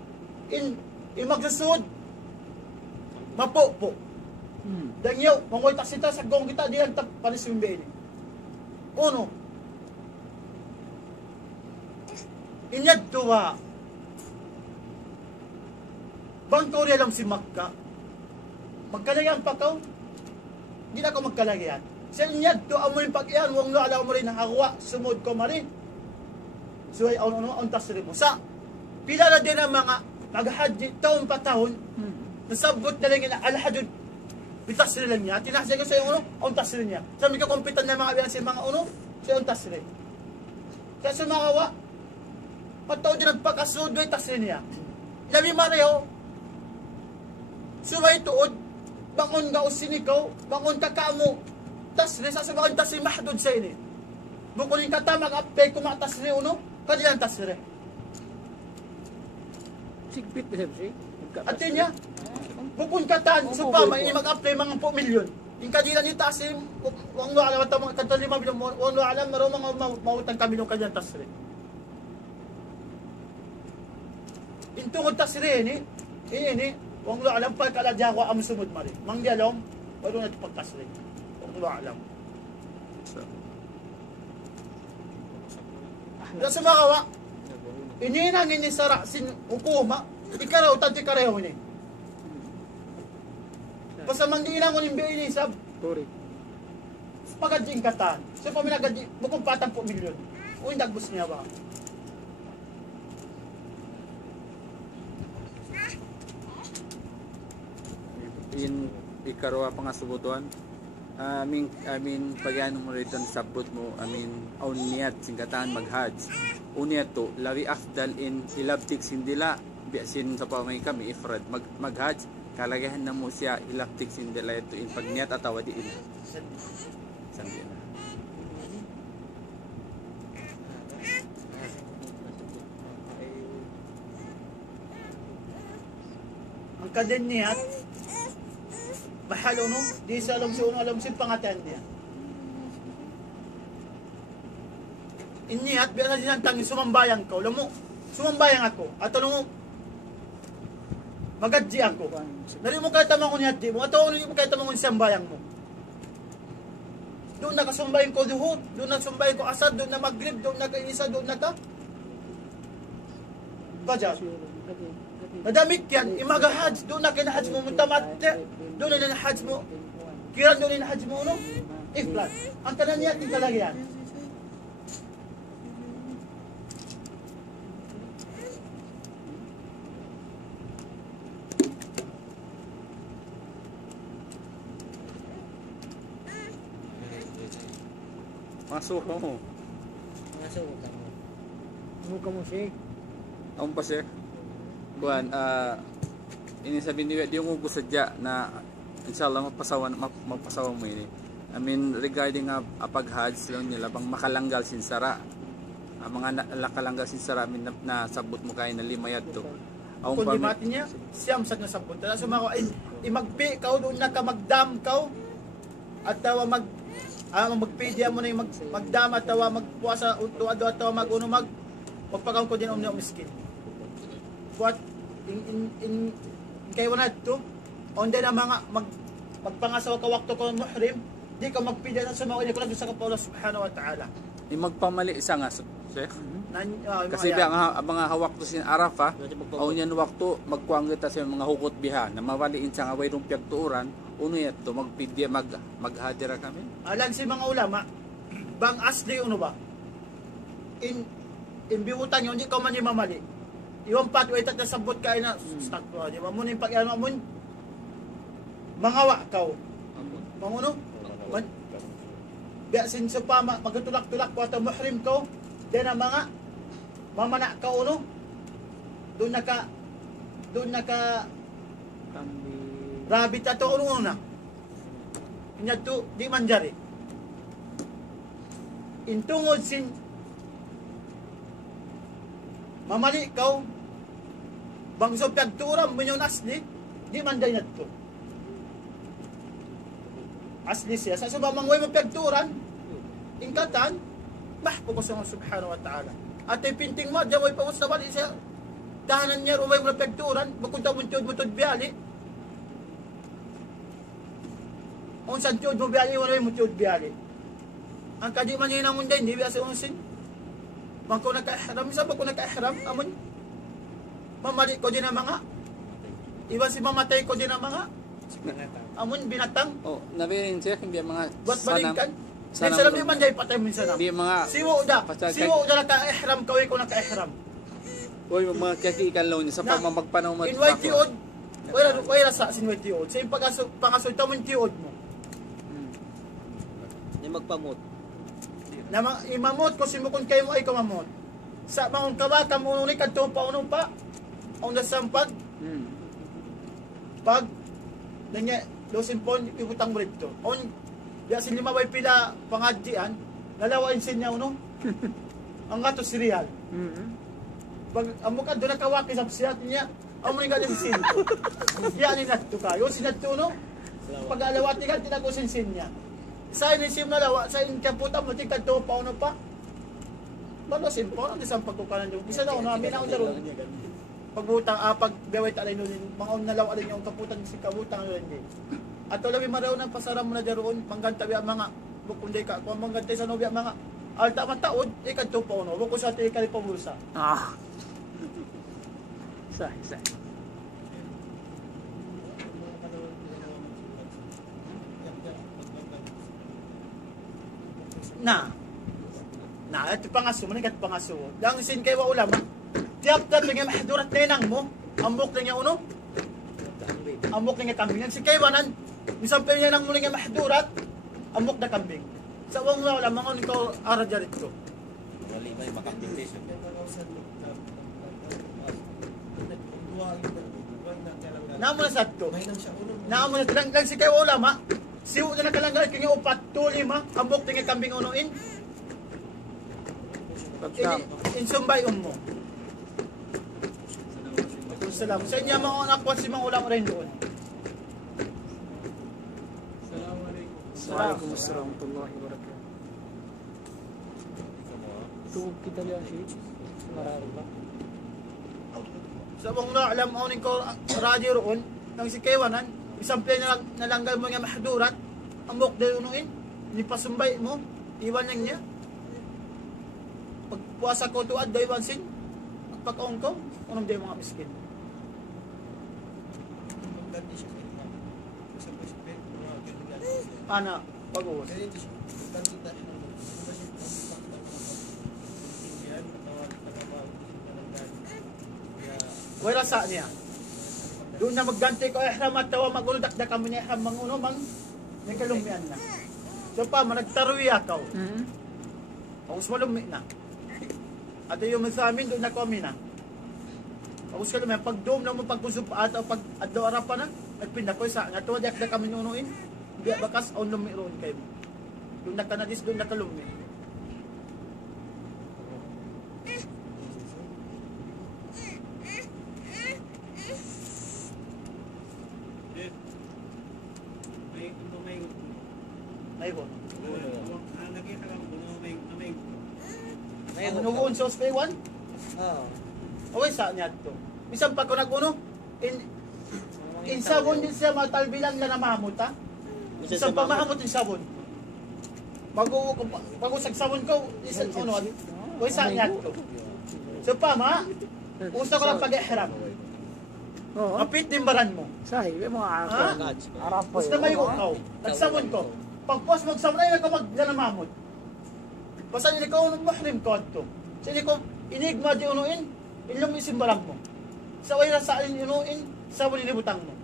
magsusud, mapo-po. Dangyaw, mangoy taksita sa gong kita, di lang panis yung biyain. Uno, inyad tuwa, bang Korea lang si Makkah, magkalagyan pa ka, hindi na ako magkalagyan. Sa inyad tuwa mo yung pag-iyan, huwag lo alam mo rin na hawa, sumod ko marin. So ay untas rin mo. Sa pila na din ang mga mag-hajj taon pa taon, nasabot na lang na al-hajud, bitas rin lang niya. Tinasya ko sa yung untas rin niya. Sabi ko kumpitan na mga bilang sa mga sa untas rin. Kaya sa mga wa, mataon din nagpakasud, tas rin niya. Labi marayaw, sumay tuod, bangon ka o sinikaw, bangon ka kamo, tas rin, sasabakan tas rin mahdod sa ini. Bukod yung katamag apay, kumatas rin kadilang tas rin. Sigpit ba siya? Atin niya, bukod katan, so pa, may mag-apply mga 4 milyon. Yung kadilang yung tas rin, huwag lo alam, katang 5 milyon, huwag lo alam, marong mga mautang kami yung kadilang tas rin. Intungod tas rin, ini, huwag lo alam, pagkaladya ko ang sumod mali. Mangyalong, wala na ito pagtas rin. Huwag lo alam. Kaya sa mga kawa, ininang inisara sin hukuma, ikaraw, tanti kareho ini. Basta manggiinang ko nimbi inisab, pagadjing katan. So pa minagadji, bukong patang po milyon. Uy, dagbus niya ba? In ikarwa pangasubutuan, pagano mo rito sabot mo, aun niyat singkatan mag-hajj. Uniyat to, lawi afdal in ilabtik sindila, biasin sa pamay kami, ifrad, mag-hajj, kalagahan na mo siya ilabtik sindila ito in pagniyat at awadi ina. Sandila. Ang kaden niya, mahal uno, di sa alam si uno, alam si pangatan niya. Iniyat, biya na din ang tangin, sumambayang ka. Alam mo, sumambayang ako. At alam mo, magadji ako. Nari mo kahit tamang kunyat di mo, at ano mo kahit tamang kunyat sambayang mo. Doon na kasumbayin ko duhod, doon na sumbayin ko asad, doon na magrib, doon na kainisa, doon na ka. Baja. Nadamik yan, imagahaj, doon na kinahaj mo, muntamate, doon na kinahaj mo, kiran doon na kinahaj mo, no? Iflat. Ang kanan niya, di talaga yan. Masuk mo. Masuk ka mo. Muka mo siya. Ang pa sir. Kuan, ini sabi ni di mo gusadya na inshallah mapasawan mo ini. Regarding pag-hajj lang nila bang makalanggal sinsara. Ang mga nakalanggal sinsara na sabot mo kay na limayad to. Kung di mati niya, siyam sa nasabot. Tapos sumako, imagpi ka doon na ka magdam ka. At tawa magpedya mo na yung magdam at tawa magpuasa tuado at tawa magpagkaon ko din ang miskin. What in kay wanad to on din ang mga magpangasawa ka wakto ko muhrim di ka magpedya na sumawa niya ko lang sa Allah subhanahu wa ta'ala. Di magpamali isa nga sir. Kasi ang mga hawak to sin Arafah, o niyan wakto magkuang kita sa mga hukot biha na mawaliin sa ngaway rong piyagtuuran, uno yato magpidya maghadira kami. Alang si mga ulama, bang asli uno ba? In biutan yun, hindi ka man yung mamali. Iwan pat, wait at nasabot ka na, stuck to, di ba? Muna yung pag-ano mo, mangawa ka. Manguno? Biasin sa pa, magtulak-tulak po at muhrim ka. Then ang mga mamana ka uno, doon naka rabbit ato uno na. Inya to di manjari. Intungod sin mamali ka bangso pagturam mo yung asli, di manday na to. Asli siya. Sa subamang way mo pagturan, ingkatan, mahpo ko sa Allah subhanahu wa ta'ala. At ay pinting mo, dyan way pawos na bali siya. Dahanan niya, umay mo na pagturan, magkunta mo tiyod biyali. Kung saan tiyod mo biyali, wala mo tiyod biyali. Ang kadi man yun ang munday, hindi biya sa unsin. Man ko naka-ihram, isa ba ko naka-ihram, amon. Mamali ko din ang mga. Iwan si mamatay ko din ang mga. Amon, binatang. Oh, nabirin siya, hindi mga buat balikan. Sa labi man jay patay mo sa di mga siwo da naka-ihram kaway ko naka-ihram. Oy mga kakikan law niya sa pamamagpanaw mo. In white tiod. Wala sa sin white tiod. Sa pangaso tamon tiod mo. Ni magpamot. Na imamot ko si mo kun kay mo ay kamamot. Sa mangon kawa ka mo ni kadto pa uno pa. Ang nasampag. Pag nanya dosimpon ibutang mo dito. On ya sin lima way pila pangadjian nalawain sin niya uno. Ang ato si Real. Pag amo ka do nakawaki sa siyat niya, amo ni gadin sin. Ya ni natto kayo sinadto no. Pag alawati ka tinago sin niya. Sa ini sim na lawa sa in kaputa mo tig kadto pa uno pa. Balo sin po ang isang pagkukanan yung isa daw na binaon daron. Pagbutang pag gaway ta alay nun mga nalaw alay yung kaputan si kabutang nun din. At labi maraw ng pasaram mo na daroon mangganta biya mga bukunday ka kung manggantay sa nobya mga alta mataod ikadto pa uno ko sa ti kali pabulsa. Sa na at pangaso man kat pangaso lang sin kay wa ulama tiap tat nga mahdurat nenang mo ambok niya uno ambok niya kambingan si kay wanan misampay niya nang muli nga mahdurat amok na kambing. Sa uwang wala, mangon ko ara dito. Wali ba yung makapintation? Namo na satto. Namo na lang si kayo wala ma. Siw na nakalanggal kaya upat tuli ma. Amok tingi kambing unuin. Insumbay mo. Salam. Sa inyo mga anak po si mga ulang rin doon. Assalamualaikum warahmatullahi wabarakatuh. Tuwag kita liya siya. Marami ba? Sa mga naalam ako ko radyo roon, nang si Kewanan, isang play na nalanggal mo nga mahdurat, amok dahil unuin, nipasumbay mo, iwan lang niya. Pagpuasa ko tuad, dahil wansin, at pagkaon ko, unong dahil mga miskin. Ana, pag-uwas. Wala sa niya. Doon na magganti ko ihram at tawa maguludak na kami niya ihram mang uno mang may kalumian na. So pa managtaruy ako. Ako sa malumi na. At yung sa amin doon na kami na. Ako sa kalumi pag doom na mo pagkusub at pag adlaw ara pa na nagpinda ko sa nga tuwa dak na kami nunuin. Di bakas on lumi ron kay. Doon na kanadis doon na kalumi. Ayun. Ano ko unsa sa P1? Oo. Away sa niya to. Bisan pa ko naguno in sabon din siya matalbilang na namamot ha. Bisan pa mahamot in sabon. Bago sa sabon ko isan ano. Away sa niya to. So pa ma, usa ko lang pag-ihram. Oo. Mapit timbaran mo. Sahi, may mga Ha? Arap po. Basta may ukaw. Nagsabon ko. Pagpos magsabon ay ka magdanamamot. Basta hindi ko unong mahrim ko ato. Sa hindi ko inigma di unuin, ilong isimbarang mo. Sa way na sa alin inuin, sa wali libutang mo.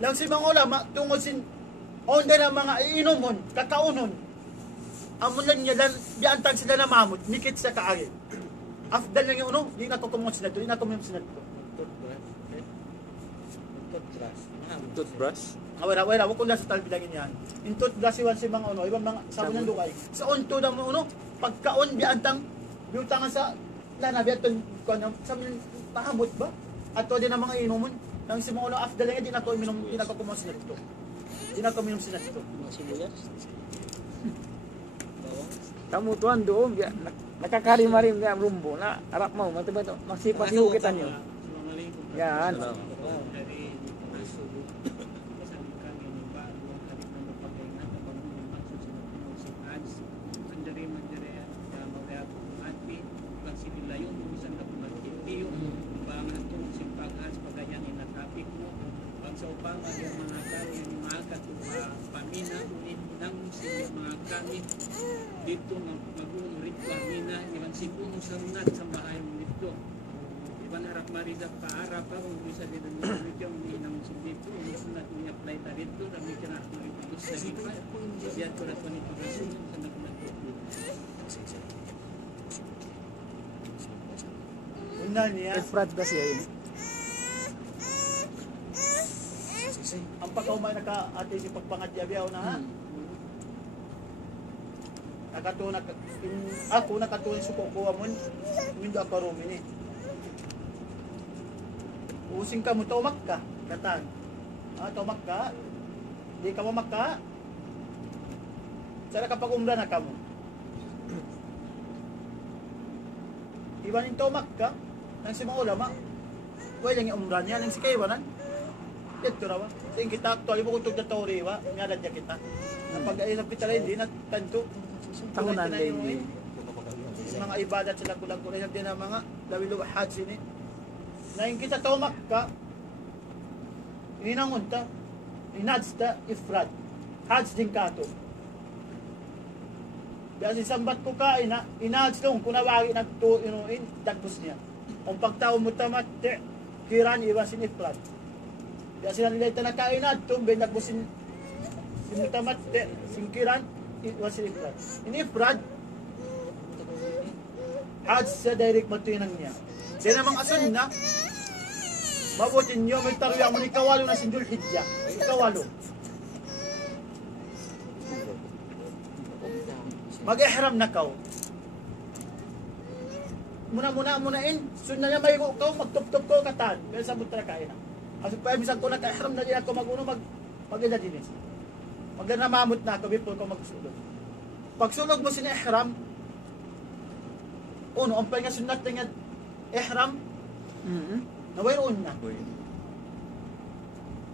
Lang si mga ulama, tungod sin onda na mga iinomon, kakaunon. Amon lang niya, diantang sila na mamot, nikit sa kaari. Afdal lang yung uno, di na ko kumot sila to, di na ko kumot sila to. Toothbrush? Wala, wag ko na sa talbidagin yan. In toothbrush iwan si mga ibang mga sabon ng dukay. Sa unto na mo pagkaon biantang biutangan sa lana biaton ko na sa pahamot ba? Ato din ang mga inumun. Nang si mga afdal nga di na ko minom, di na ko kumos sila to. Di na ko minom sila to. Sibuyas. Kamu tuan doon, nakakarimarim niya ang rumbo na arap mo, matiba to, masipasihukitan yun. Yan. sa upang ang mga kami mga pamina ulit ng mga kami dito mag-uurit pamina iwan sipuno sa runat sa bahay dito iwan harap marida paarap pa kung bisa din ang mga ng dito sunat ni-apply ta dito kami kina ipagos sa iba diyan ko na po nito sa nagnato Una niya. Efrat kasi yun. Ang pagkaumay naka-ate si pagpangadyabiyaw na ha. Ako nakatunan suko ko amon. Hindi ako rumin eh. Using ka mo, tumak ka. Katan. Tumak ka. Di ka mamak ka. Sana kapag umra na ka mo. Iwanin tumak ka. Nang si mga ulama. Huwag lang yung umra niya. Nang si kaiwanan. Ito rawa. Sa kita actually mo kung tugda tori wa. Ngalan niya kita. Napag-ayun ng pitala hindi na tanto. Tahunan din. Mga ibadat sila kulang-kulang din ang mga lawilu hajj sini. Naing kita tumak ka. Ininangunta. Inadsta ifrad. Hajj din ka to. Kasi sambat ko ka inadst long kunawagi nagto inuin dagpos niya. Kung pagtao mo tamat kiran iwan sin ifrad. Kaya sila nila ito nakainad, tumbe nagbusin mutamatte singkiran wasil ifrad. Ini ifrad hajj sa direct matuinang niya. Di namang asun na mabutin nyo may tarwiya mo ni kawalo na sindul hijja. Kawalo. Mag-ihram na kaw. Muna-munain, sunna niya may ko, magtup-tup ko katan. Kaya sa butra kain na. Kasi pa misang ko naka-ihram na din ako mag-uno, mag-ina din. Mag-namamot na ako before ko magsulog. Pag sulog mo sina-ihram, uno, ang nga sunat na ihram, nawayroon na.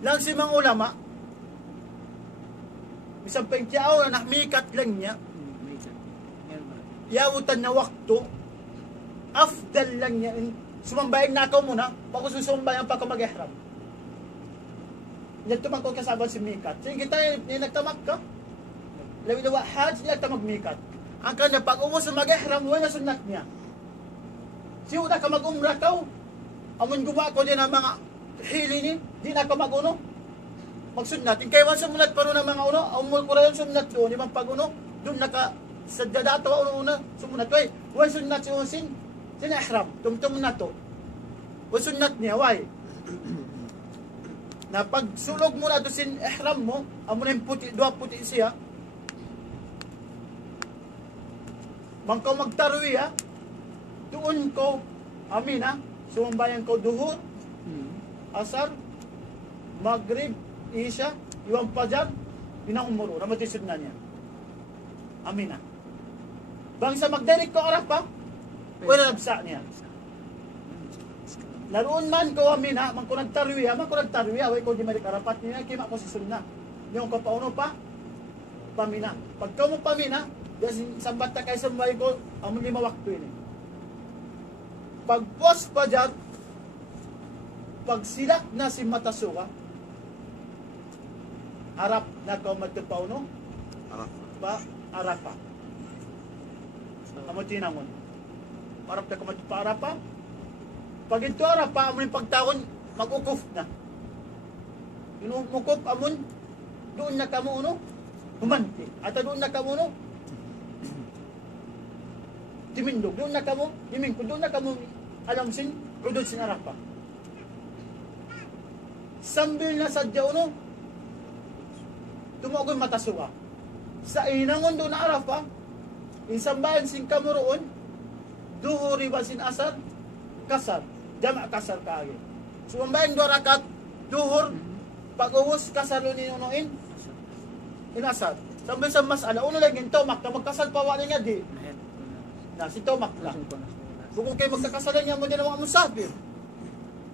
Lang si mga ulama, misang pengtiyaw na nakmikat lang niya, yawutan na wakto, afdal lang niya, sumambayang na ako muna, pag susumbayan pa ako mag-ihram. Yan tumang ko kasabang si Mikat. Sige tayo, nagtamak ka. Lawi na hajj, nagtamag Mikat. Ang kanya, pag umus sa mag-ihram, wala sunat niya. Siya na ka mag-umra ka, amon gumawa ko din ang mga hili ni, di na ka mag-uno. Magsunat. Kaya man sumunat pa rin ang mga uno, umul ko rin sumunat doon, ibang pag-uno, doon naka, sa dadato una sumunat. Way, wala sunat si Usin, sina-ihram, tumtum na to. Wala sunat niya, why? Na pag sulog mo na to sin ihram mo, amo na yung puti, dua puti siya. Mang ko magtarwiya, doon ko, amin ha, sumambayan ko duhur, asar, maghrib, isya, iwang pajar, inaumuro, ramatisod na niya. Amin ha. Bangsa magdirik ko arap pa, wala nabsa niya. Laruon man ko amin ha, man ko nagtarwiya, way ko di malik arapat niya, kima ko si sunna. Yung ko pauno pa, pamina. Pag ka mo pamina, kasi sambat na kayo sa may ko, amon lima wakto yun eh. Pag post pa dyan, pag silak na si Matasuka, harap na ko magtupauno, harap pa. Amo tinangon. Harap na ko magtuparap pa. Pag ito harap pa, amon yung pagtaon, mag-ukuf na. Yung umukuf, amon, doon na kamo uno, humanti. At doon na kamo uno, dimindog. Doon na kamo, dimingko. Doon na kamo, alam sin, kudod sin harap pa. Sambil na sadya uno, tumogoy Matasuka. Sa inangon doon na harap pa, insambayan sin kamuroon, duhuri ba sin asar, kasar. Jama kasar kaagi. Sumambayan dua rakat, duhur, pag-uwos, kasar lo ninunuin, inasar. Sambil sa masala, uno lang yung tomak, na magkasal pa wala nga di. Na, si tomak lang. Kung kayo magkakasalan niya mo din ang mga musafir.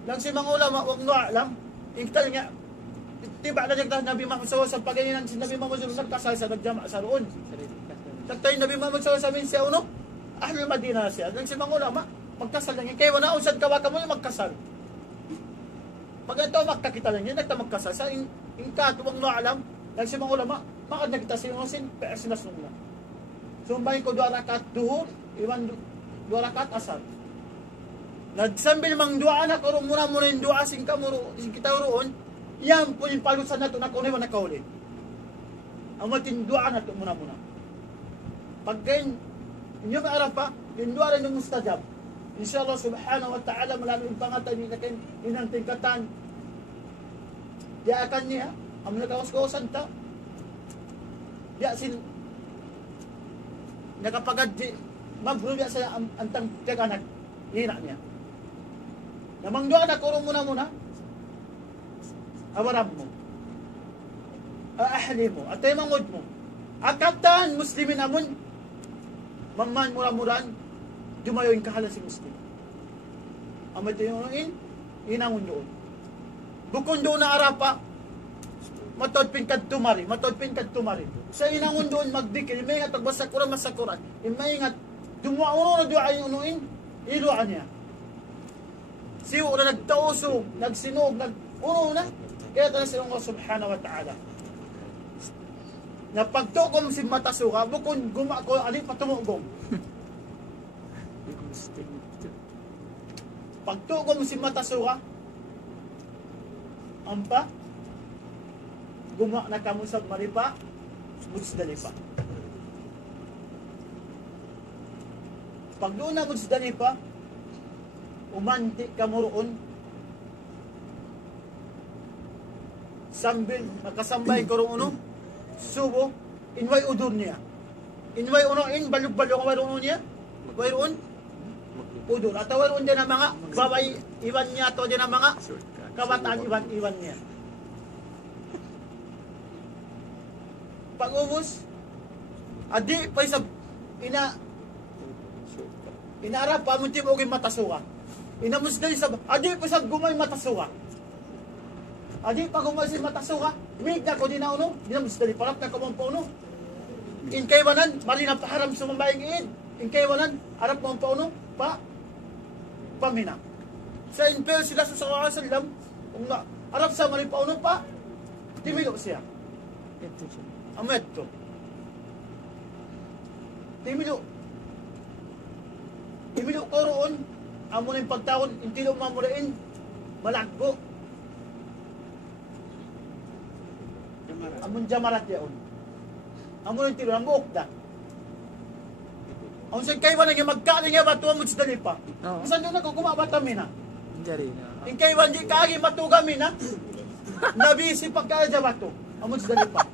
Lang si mga ulama, wag nga alam, ingtal nga, tiba na nagtah Nabi Muhammad sa pagayinan si Nabi Muhammad sa kasal sa nagjama sa roon. Nagtayo Nabi Muhammad sa amin siya uno, Ahlul Madinah siya. Lang si mga ulama, magkasal lang yan. Kaya wala usad kawaka mo yung magkasal. Pag ito magkakita lang yan, nagta magkasal. Sa ingkat, huwag no alam, lang si mga ulama, makad nagkita sinusin, pero sinasun na. Sumbahin ko 2 rakat duhur, iwan 2 rakat asar. Nagsambil mang dua anak, uro muna yung dua sing kita uroon, yan po yung palusan na ito, nakunay mo nakaulit. Ang matin dua na ito muna. Pag ganyan, inyo maarap pa, yung dua rin yung mustajab. Inshallah subhanahu wa ta'ala melalui pangatan ni nakin inang tingkatan. Dia akan niya ang nakawas-kawasan ta. Dia sin nakapagad di mabrul dia sa antang tiaganak ina niya. Namang doa na kurong muna. Awarab mo. Ahli mo, atay mangod mo. Akatan muslimin amon mamman mura-muran dumayo yung kahalan si Muslim. Amad yung inangon doon. Bukon doon na arapa, matodpin kad tumari. Sa inangon doon magdikil, may ingat masakuran. May ingat, dumuha na doon yung unuin, iluan niya. Siyo na nagtauso, nagsinog, uno na. Kaya ito na silang Allah subhanahu wa ta'ala. Na pagtukom si Matasuka, bukon gumako, alin patumugom. Pagtugom si Matasuka, ampa, gumawa na kamo sa maripa, Muzdalifa. Pag doon na Muzdalifa, umanti ka mo roon, sambil nakasambay ko roon, subo, inway udur niya. Inway uno, balog-balog ka roon niya, way roon, udur. At way roon din ang mga, babay, iwan niya to din ang mga, kabataan iwan niya. Pag ubos, adi pa isa, inaarap pa mo timo kay matasuka. Inamusdali sa adi pa sa gumay matasuka. Adi pa gumay sa matasuka, mig na ko di na uno, dinamusdali parap na ko mong pauno. In kaywanan, mali na paharam sa mambayang iid. In kaywanan, arap mo ang pauno, pamina. Sa impel sila sa sallam, kung na, arap sa mali pauno pa, timilo siya. Amet to. Timilo ko roon, amo na yung pagtaon, intilo mamurain, malagbo. Amon jamarat yaon. Amo na yung tilo, ang buok da. Ang siyang kaiwan nga magkaling nga bato ang Muzdalifa. Misan doon ako kumabata mina. Yung kaiwan di kaagi matuga mina. Nabisi pagkaya bato ang Muzdalifa.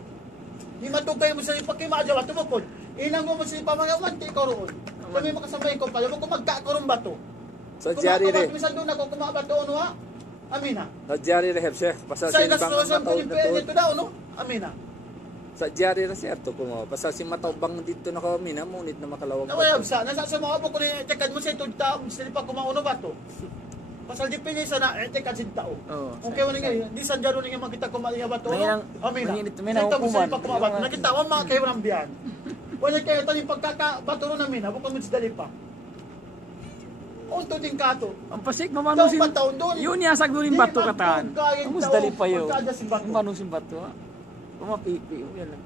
Di matugay mo sa lipa kay maajaw bato mo po. Inang mo sa lipa mga umanti ko roon. Kami makasabay ko pala mo kung magkakurong bato. Sa jari re. Misan doon ako kumabato ano ha? Amina. Sa jari re heb chef. Pasal Sa sin bang ilastrosan ko mataw yung na pwede to. ito daw no? Amina. Sa jari re sir to kumo. Pasal sin mataw bang dito na kami na munit na makalawag. Nawayab sa nasa sa mga po ko ni tekad mo sa itong tao sa lipa kumauno bato. Pasal dipili sa na tekad sin tao. Kung kayo nga di sa jaro nga makita kumaliya bato. Amina. Sa hukuman. Nakita mo mga kayo ng biyan. Wala kayo taning pagkakabato ro namin, abo kamo sa dalipa. Unto din kato. Ang pasik mamanusin. Yun niya sagdurin bato kataan. Amus dali pa yun. Mamanusin bato. Kumapipi. Yan lang.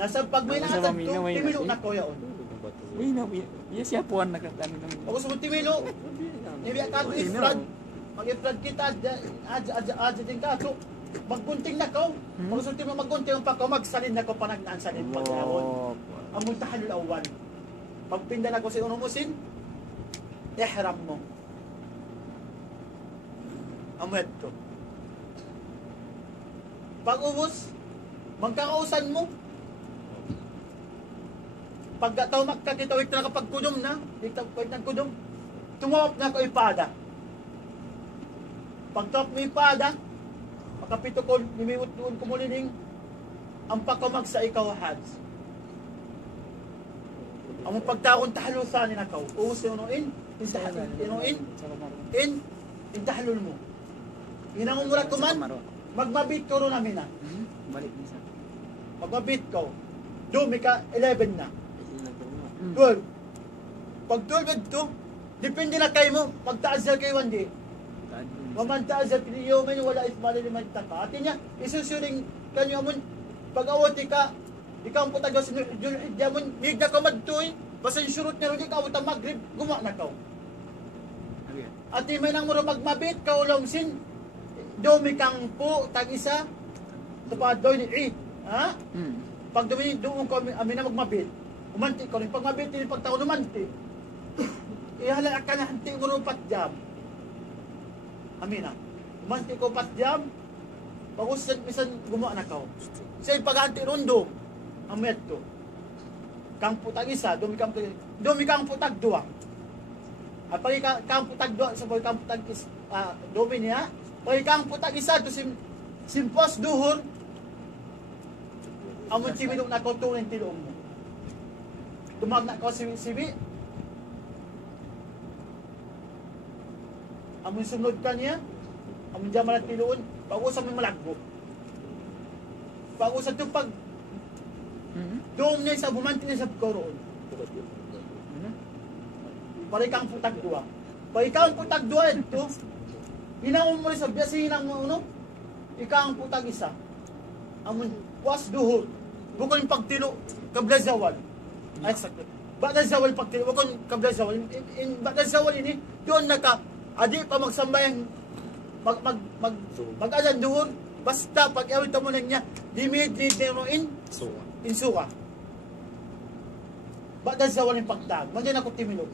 Nasa pag may nakatag to, timilo na ko yaon. Uy na, siya puwan na katano kami. Ako sa timilo. Nibiya kato ifrad. Mag-ifrad kita, adya din kato. Maggunting na ko. Ako sa timilo maggunting pa ko, magsalin na ko panagnaan salin pag-awon. Among tahalul awan. Pagpinda na ko sa unumusin, ihram mo. Amet to. Pag ubos, magkakausan mo. Pagkataw magkakitawik na kapag kudum na, diktawik ng kudum, tumawap na ko ipada. Pagtawap mo ipada, makapito ko, nimiwot doon kumulining, ang pakamag sa ikaw hads. Ang pagtaon tahalusanin ako, uus inuin, intahalul mo. Inangumulat ko man, magmabit ko ro namin na. Balik niya. Magmabit ko. Dumi ka, 11 na. 12. Pag 12 ito, depende na kayo mo, magtaasal kayo hindi. Mamantaasal, piniyo man wala ismali liman taka. Atin niya, isusuring kanyo mo, pag-awati ka, ikaw ang putagaw sa Julhidya mo, hig na ka madtoy, basta yung surut niya rin, ikaw ang magrib, gumawa na ka. At may nang muro magmabit, kaulong sin, dumi kang po, tag-isa, tapad doy ni Eid. Ha? Pag dumi, doon ko amin na magmabit, umanti ko rin, pag mabit, pag taon umanti, ihalala ka na, hanti mo rin patjam. Amin na. Umanti ko patjam, pag-usad, misan gumawa na ka. Sa pag-hanti rondo, amet to. Kang putag isa, dumi kang putag dua. At pag kang putag dua, sa pag kang putag dumi niya, pag kang putag isa, to simpos duhur, amon similong na ko tunin tilong mo. Tumag na ko sibi, amon sunod ka niya, amon dyan malat tiloon, pag-usap mo malagbo. Pag-usap yung pag doon niya sa bumanti niya sa koroon. Para ikang putag dua. Para ikaw ang putag dua ito, hinamon mo rin sa biyasin ng ano, ikaw ang putag isa. Amon, was duhur. Bukod yung pagtilo, kablazawal. Ay, sakit. Badazawal pagtilo, bukod yung kablazawal. Badazawal ini, doon naka, adi pa magsambayan, mag-alan duhur, Basta pag awit mo na niya, dimid-did in So, insuka. Badan sa walang pagdag. Mandiyan ako timino.